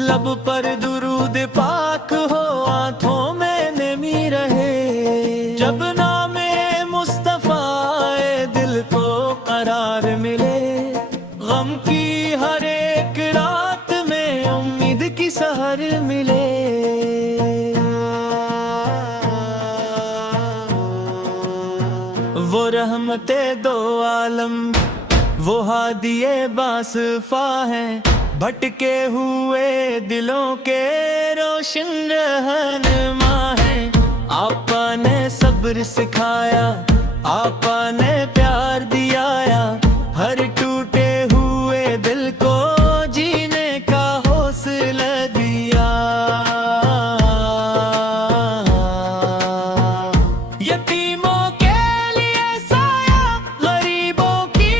लब पर दुरूद पाक हो, आंखों में नमी रहे। जब नामे मुस्तफा आए दिल को करार मिले। गम की हर एक रात में उम्मीद की सहर मिले। वो रहमते दो आलम, वो हादिए बासफा हैं, भटके हुए दिलों के रोशन रहनुमा हैं। आपा ने सब्र सिखाया, आपा ने प्यार दियाया, हर टूटे हुए दिल को जीने का हौसला दिया। यतीमों के लिए साया, गरीबों की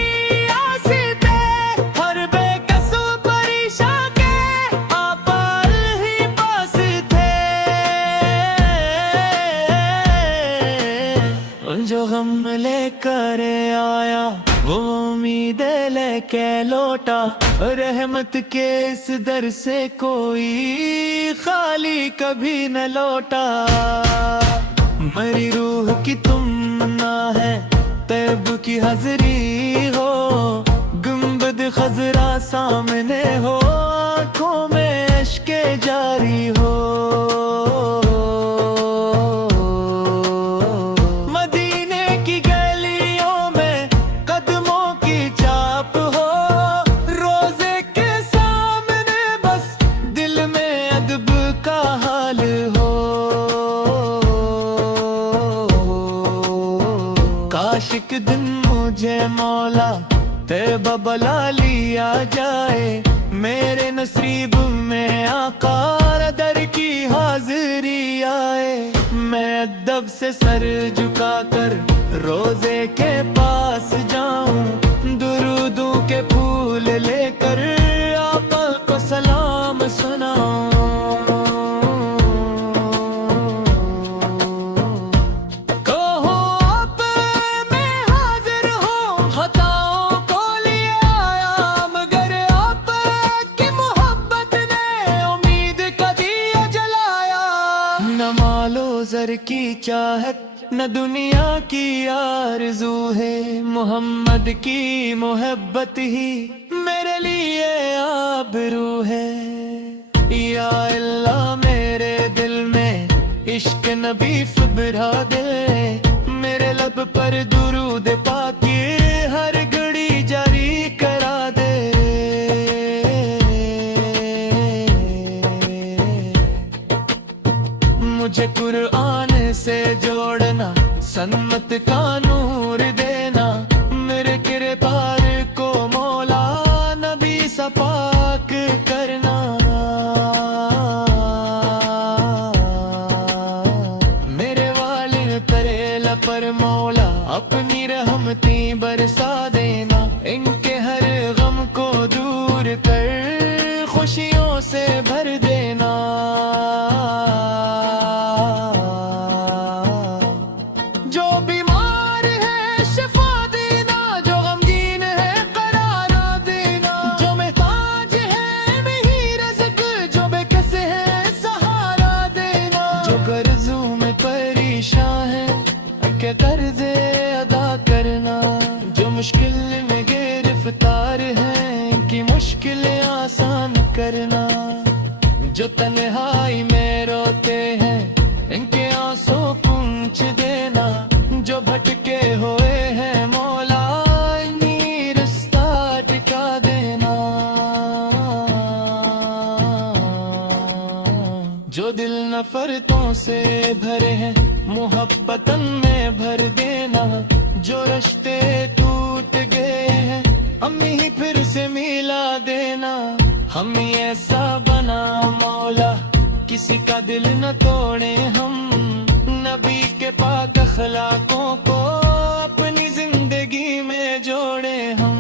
आसिते, हर बेकस परेशान के आपा ही पास थे। जो गम लेकर आया वो उम्मीद लेके लौटा, रहमत के इस दर से कोई खाली कभी न लौटा। मेरी रूह की तुमना है, तैब की हाज़री हो, गुंबद खजरा सामने हो, आँखों में अश्के जारी हो। मदीने की गलियों में कदमों की चाप हो, रोजे के सामने बस दिल में अदब का हाल हो। काश एक दिन मुझे मौला तैबा बुला लिया जाए, मेरे नसीब में आका दर की हाजिरी आए। मैं अदब से सर झुकाकर रोजे के पास जाऊं, दुरूदों के फूल लेकर आका को सलाम सुनाऊं। ज़र की चाहत न दुनिया की आरज़ू है, मोहम्मद की मोहब्बत ही मेरे लिए आबरू है। या अल्लाह मेरे दिल में इश्क नबी फिबरा दे, मेरे लब पर दुरूद पाक हर घड़ी जारी करा दे। मुझे कुरान से जोड़ना, सन्मत का नूर देना, मेरे किरदार को मौला नबी सा पाक करना। मेरे वालिद करेला पर मौला अपनी रहमती बरसा देना, इनके हर गम को दूर कर खुशियों से भर देना। जो बीमार है शिफा देना, जो गमगीन है करारा देना, जो महताज है नहीं रज़्क़, जो बेकस है सहारा देना, जो कर्ज़ों में परेशान है के कर्ज़े अदा करना, जो मुश्किल में गिरफ्तार है कि मुश्किलें आसान करना, जो तन्हाई में रोते हैं इनके आंसू पूंछ देना, जो भटके हुए हैं मौला इन्हीं रास्ता टिका देना। जो दिल नफरतों से भरे हैं मोहब्बतन में भर देना, जो रिश्ते टूट गए हैं हम ही फिर से मिला देना। हम ऐसा बना मौला किसी का दिल न तोड़े हम, नबी के पाक अखलाकों को अपनी जिंदगी में जोड़े हम।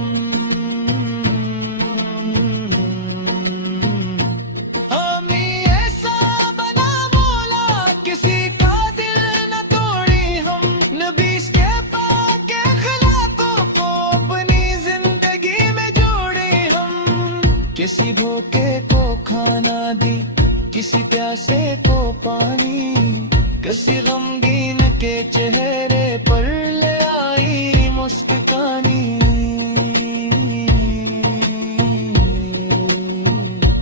ऐसा बना मौला किसी का दिल न तोड़े हम, नबी के पाक अखलाकों को अपनी जिंदगी में जोड़े हम। किसी भूखे को खाना दी, किसी प्यासे को पानी, किसी गमगीन के चेहरे पर ले आई मुस्कानी।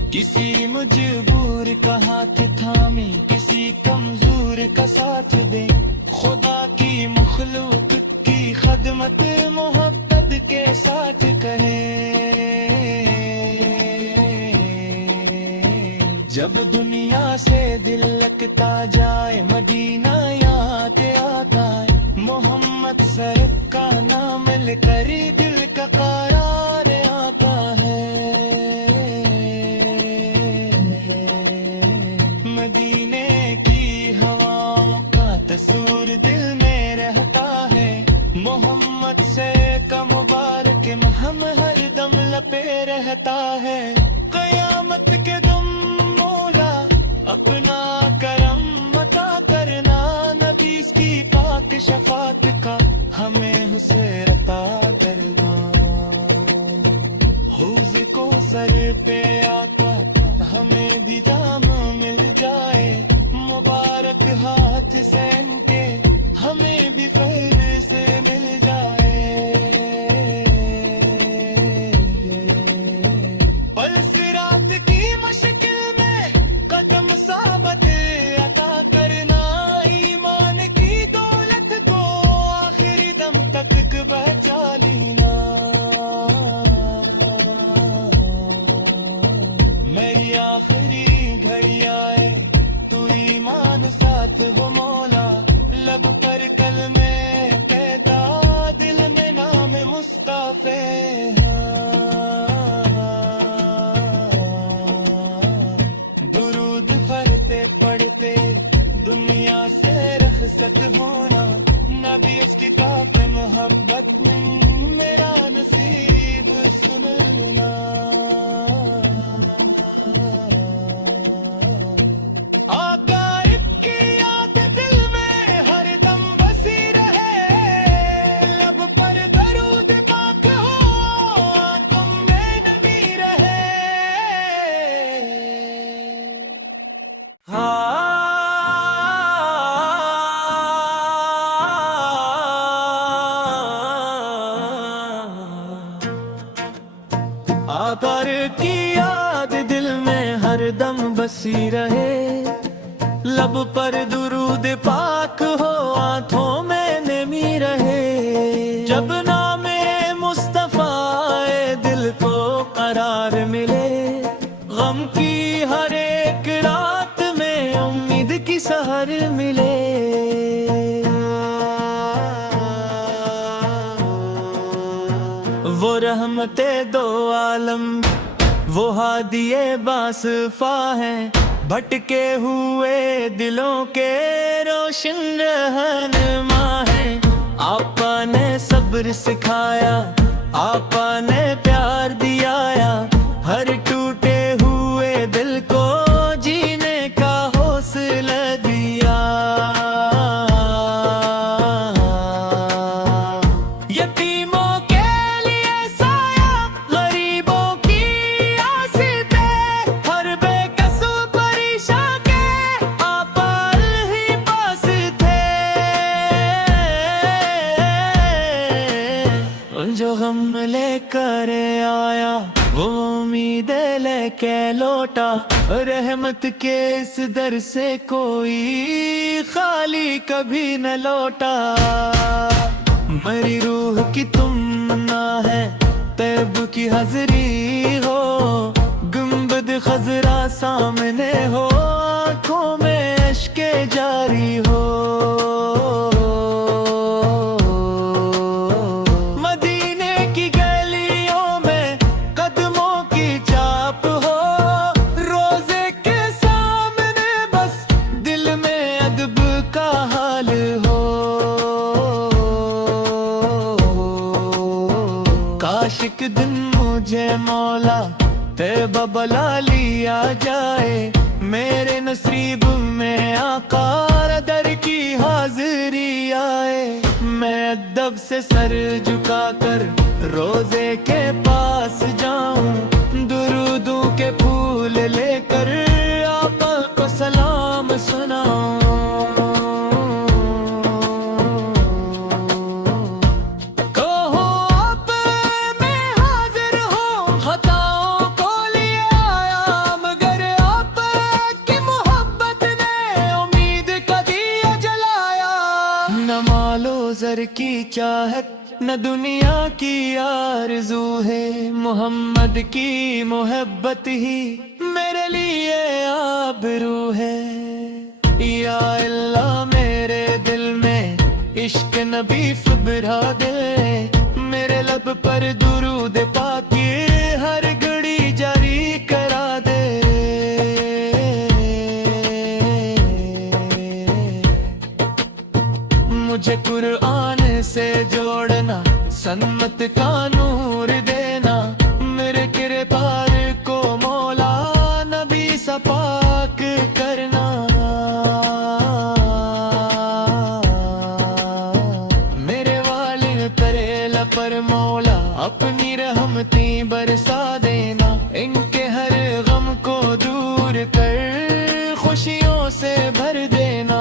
किसी मजबूर का हाथ थामे, किसी कमजोर का साथ दे, खुदा की मखलूक की खदमत मोहब्बत के साथ करे। जब दुनिया से दिल लगता जाए, मदीना याद आता है, मोहम्मद सर का नाम लेकर दिल का करार आता है। मदीने की हवाओं का तस्वीर दिल में रहता है, मोहम्मद से का मुबारक हम हर दम लपे रहता है। कयामत के दम मौला अपना करम अता करना, नबी की पाक शफात का हमें हुसैन अता करना। हौज़ को सर पे आका हमें भी दाम मिल जाए, मुबारक हाथ सैन के हमें भी फैज़ से मिल जाए। पल सिरात की मुश्किल में कदम साबत अता करना, ईमान की दौलत को आखिरी दम तक बचा लेना। मेरी आखिरी घड़ी आए तू ईमान साथ हो मौला, लब पर कलमे कहता दिल में नाम मुस्तफे। दुरूद पढ़ते पढ़ते दुनिया से रखसत होना, नबी उसकी काफ़ मोहब्बत में मेरा नसीब सुनना। आगाइब की याद दिल में हर दम बसी रहे, लब पर दरूद पाक हो तुम में नबी रहे। आकर की याद दिल में हर दम बसी रहे, लब पर दुरूद पाक हो आंखों में नमी रहे। जब नामे मुस्तफा दिल को करार मिले, गम की हर एक रात में उम्मीद की सहर मिले। वो रहमते दो आलम वो हादिए बासफा हैं, भटके हुए दिलों के रोशन रहनुमा हैं। आपा ने सब्र सिखाया, आपा ने प्यार दियाया, हर टूटे हुए दिल को जीने का हौसला दिया। यतीमों के लिए साया, गरीबों की आसिफ़ें, हर बेकस परेशान के आपा ही पास थे। जो गम लेकर आया वो उम्मीद लेके लौटा, रहमत के इस दर से कोई खाली कभी न लौटा। मेरी रूह की तुमना है तैब की हाज़री हो, गुंबद खजरा सामने हो, आँखों में अश्के जारी हो। मदीने की गलियों में कदमों की चाप हो, रोजे के सामने बस दिल में अदब का हाल हो। काश एक दिन मुझे मौला तैबा बुला लिया जाए, मेरे नसीब में आका दर की हाजिरी आए। मैं अदब से सर झुकाकर रोजे के पास जाऊं, दुरूदों के फूल लेकर आका को सलाम सुनाओ। कहो आप मैं हाजिर हूँ, खताओं को लिए आया, मगर आप की मोहब्बत ने उम्मीद का दिया जलाया। न मालो ज़र की चाहत न दुनिया की आरज़ू है, मोहम्मद की मोहब्बत ही मेरे लिए आबरू है। या अल्लाह मेरे दिल में इश्क नबी फिबरा दे, मेरे लब पर दुरूद पाकी हर घड़ी जारी करा दे। मुझे कुरान से जोड़ना, सन्मत का नूर देना, मेरे किरदार को मौला नबी सा पाक करना। मेरे वालिद तरेला पर मौला अपनी रहमती बरसा देना, इनके हर गम को दूर कर खुशियों से भर देना।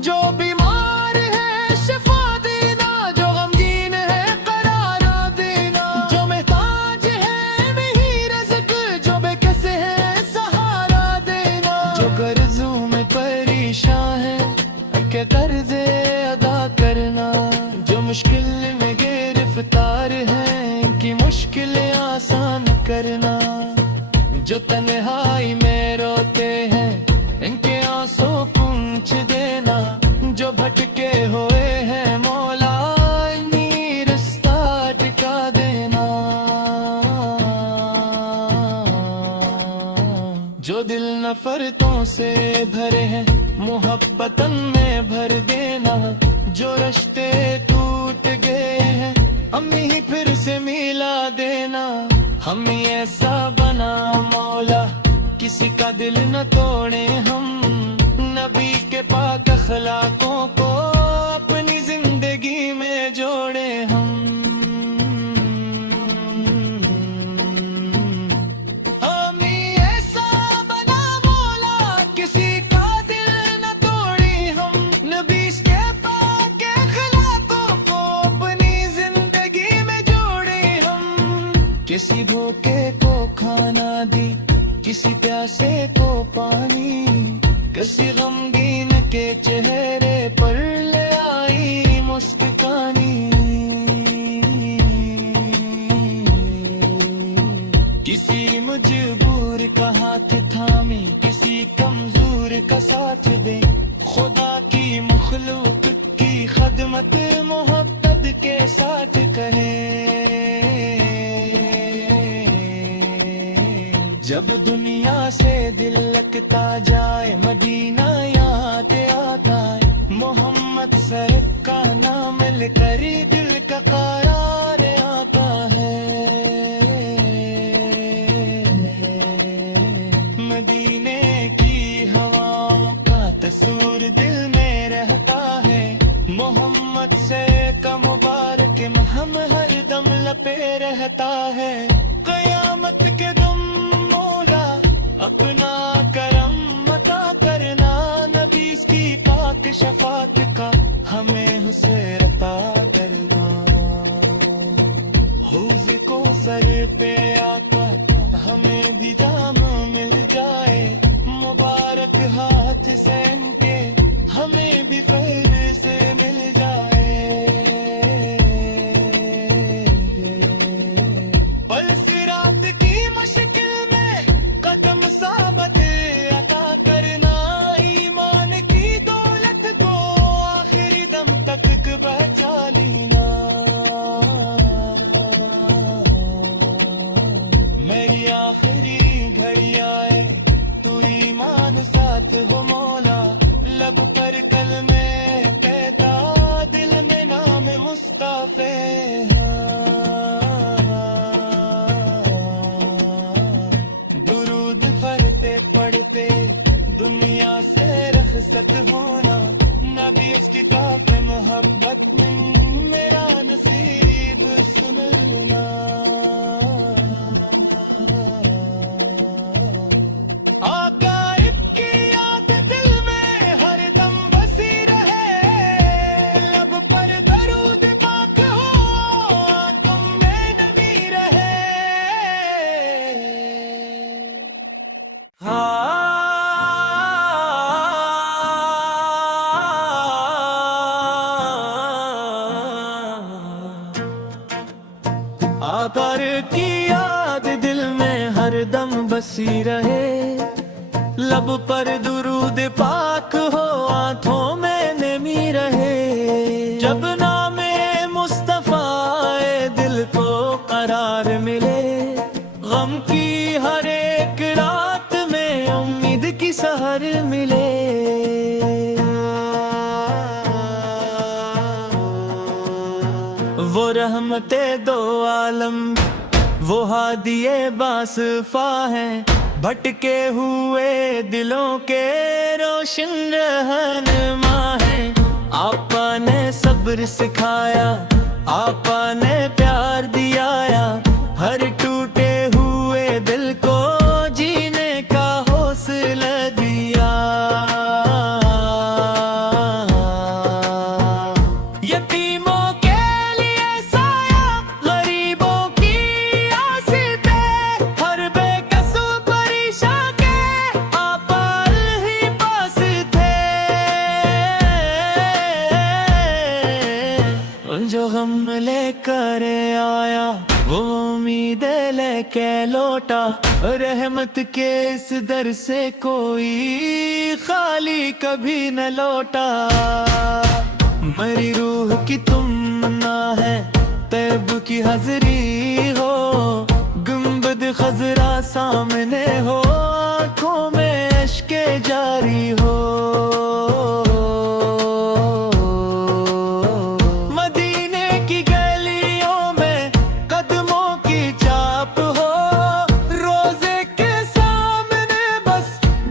जो बीमार है शिफा देना, जो गमगीन है करारा देना, जो महताज है नहीं रज़्क, जो बेकस है सहारा देना। जो कर्जों में परेशान है के कर्ज़े अदा करना, जो मुश्किल में गिरफ्तार है कि मुश्किलें आसान करना। जो तन्हाई में रोते हैं इनके आंसू पूंछ देना, जो भटके हुए हैं मौला इन्हीं रास्ता टिका देना। जो दिल नफरतों से भरे हैं मोहब्बतन में भर देना, जो रिश्ते टूट गए हैं हमें ही फिर से मिला देना। हमें ऐसा बना मौला किसी का दिल न तोड़े हम, नबी के पाक अखलाकों को अपनी जिंदगी में जोड़े हम। हमें ऐसा बना मौला किसी का दिल न तोड़े हम, नबी के पाक अखलाकों को अपनी जिंदगी में जोड़े हम। किसी भूखे को खाना दी, किसी प्यासे को पानी, किसी गमगीन के चेहरे पर ले आई मुस्कानी। किसी मजबूर का हाथ थामे, किसी कमजोर का साथ दे, खुदा की मखलूक की खदमत मोहब्बत के साथ करे। जब दुनिया से दिल लगता जाए मदीना याद आता है, मोहम्मद सर का नाम लेकर दिल का करार आता है। मदीने की हवाओं का तस्वीर दिल में रहता है, मोहम्मद से का मुबारक हम हर दम लपे रहता है। कयामत के दम अपना करम मता करना, नबी की पाक शफात का हमें हुसैन अता करना। हौज़ को सर पे आकर हमें भी जाम मिल जाए, मुबारक हाथ से इनके हमें भी फैज़ से मिल जाए। पल सिरात की मुश्किल साबत अता करना, ईमान की दौलत को आखिरी दम तक बचा लेना। मेरी आखिरी घड़ी आए तू ईमान साथ हो मौला, लब पर कलमे कहता दिल में नाम मुस्तफे। पढ़ते दुनिया से रखसत होना, नबी उसकी ताक़त मोहब्बत में मेरा नसीब सुनना। आकर की याद दिल में हरदम बसी रहे, लब पर दुरूद पाक हो आंखों में नमी रहे। जब नामे मुस्तफा ए दिल को करार मिले, गम की हर एक रात में उम्मीद की सहर मिले। वो रहमते दो आलम, वो हादिए बासफा हैं, भटके हुए दिलों के रोशन रहनुमा हैं। आपा ने सब्र सिखाया, आपा ने प्यार दियाया, हर टूटे हुए दिल को जीने का हौसला दिया। यतीमों के लिए साया, गरीबों की आसिते, हर बेकस परेशान के आपा ही पास थे। जो गम लेकर आया वो उम्मीद लेके लौटा, रहमत के इस दर से कोई खाली कभी न लौटा। मेरी रूह की तुमन्ना है तैब की हाज़री हो, गुंबद खजरा सामने हो, आँखों में अश्के जारी हो। मदीने की गलियों में कदमों की चाप हो, रोजे के सामने बस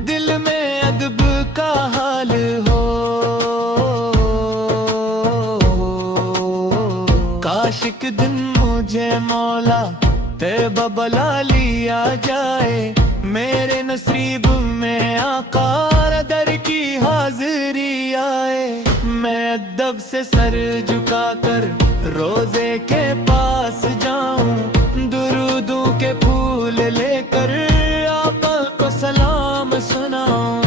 दिल में अदब का हाल हो। काश एक दिन मुझे मौला तैबा बुला लिया जाए, मेरे नसीब में आका दर की हाजिरी आए। मैं अदब से सर झुकाकर रोजे के पास जाऊं, दुरूदों के फूल लेकर आका को सलाम सुनाऊं।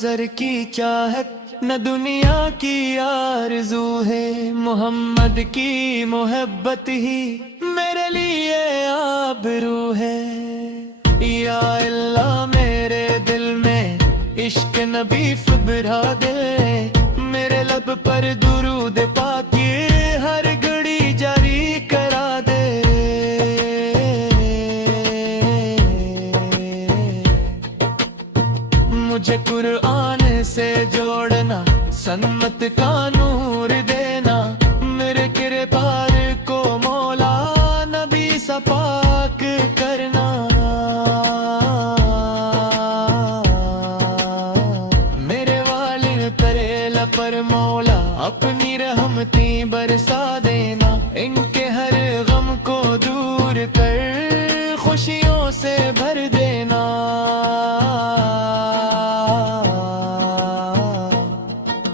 ज़र की चाहत न दुनिया की आरज़ू है, मोहम्मद की मोहब्बत ही मेरे लिए आबरू है। या अल्लाह मेरे दिल में इश्क नबी फुबरा दे, मेरे लब पर दुरूद पाक हर घड़ी जारी करा दे। मुझे कुरान से जोड़ना, सन्मत का नूर देना, मेरे किरदार को मौला नबी सा पाक करना। मेरे वालिद तरेला पर मौला अपनी रहमती बरसा देना, इनके हर गम को दूर कर खुशियों से भर देना।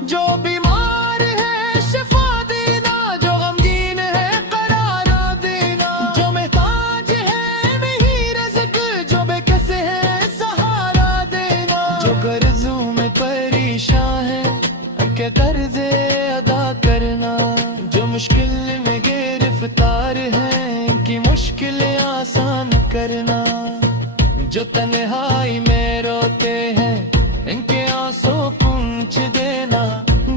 जो बीमार है शिफा देना, जो गमगीन है करार देना, जो महताज है नहीं रज़्क़, जो बेकस है सहारा देना, जो कर्ज़ों में परेशान है के कर्ज़े अदा करना, जो मुश्किल में गिरफ्तार है कि मुश्किलें आसान करना, जो तन्हाई में रोते हैं इनके आंसू पूंछ देना,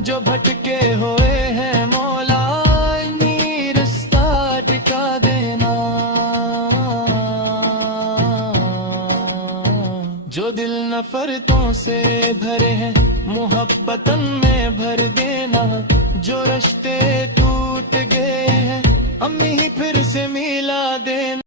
जो भटके हुए हैं मौला इन्हीं रास्ता टिका देना। जो दिल नफरतों से भरे हैं मोहब्बतन में भर देना, जो रिश्ते टूट गए हैं अम्मी ही फिर से मिला देना।